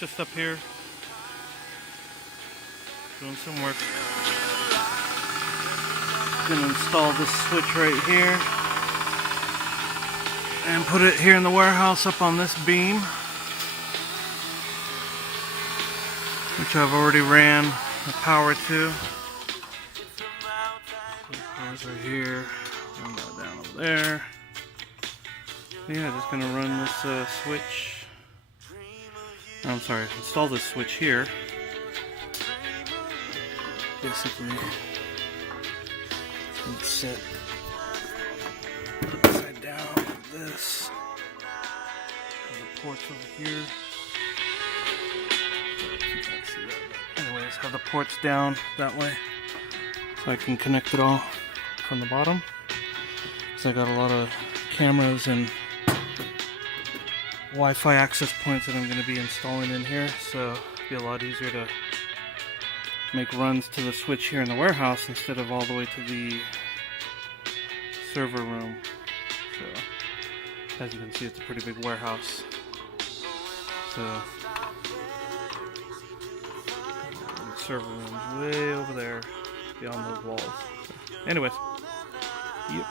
Just up here, doing some work. Gonna install this switch right here and put it here in the warehouse up on this beam, which I've already ran the power to. The power's right here, run that down over there. Yeah, just gonna run this switch. I'm sorry, install this switch here. Basically, it's set upside down like this. Have the ports over here. You can't see that, but anyways, have the ports down that way, so I can connect it all from the bottom. So I got a lot of cameras and Wi-Fi access points that I'm going to be installing in here, so it'll be a lot easier to make runs to the switch here in the warehouse instead of all the way to the server room. So as you can see, it's a pretty big warehouse. So the server room's way over there beyond those walls. So, anyways, yep.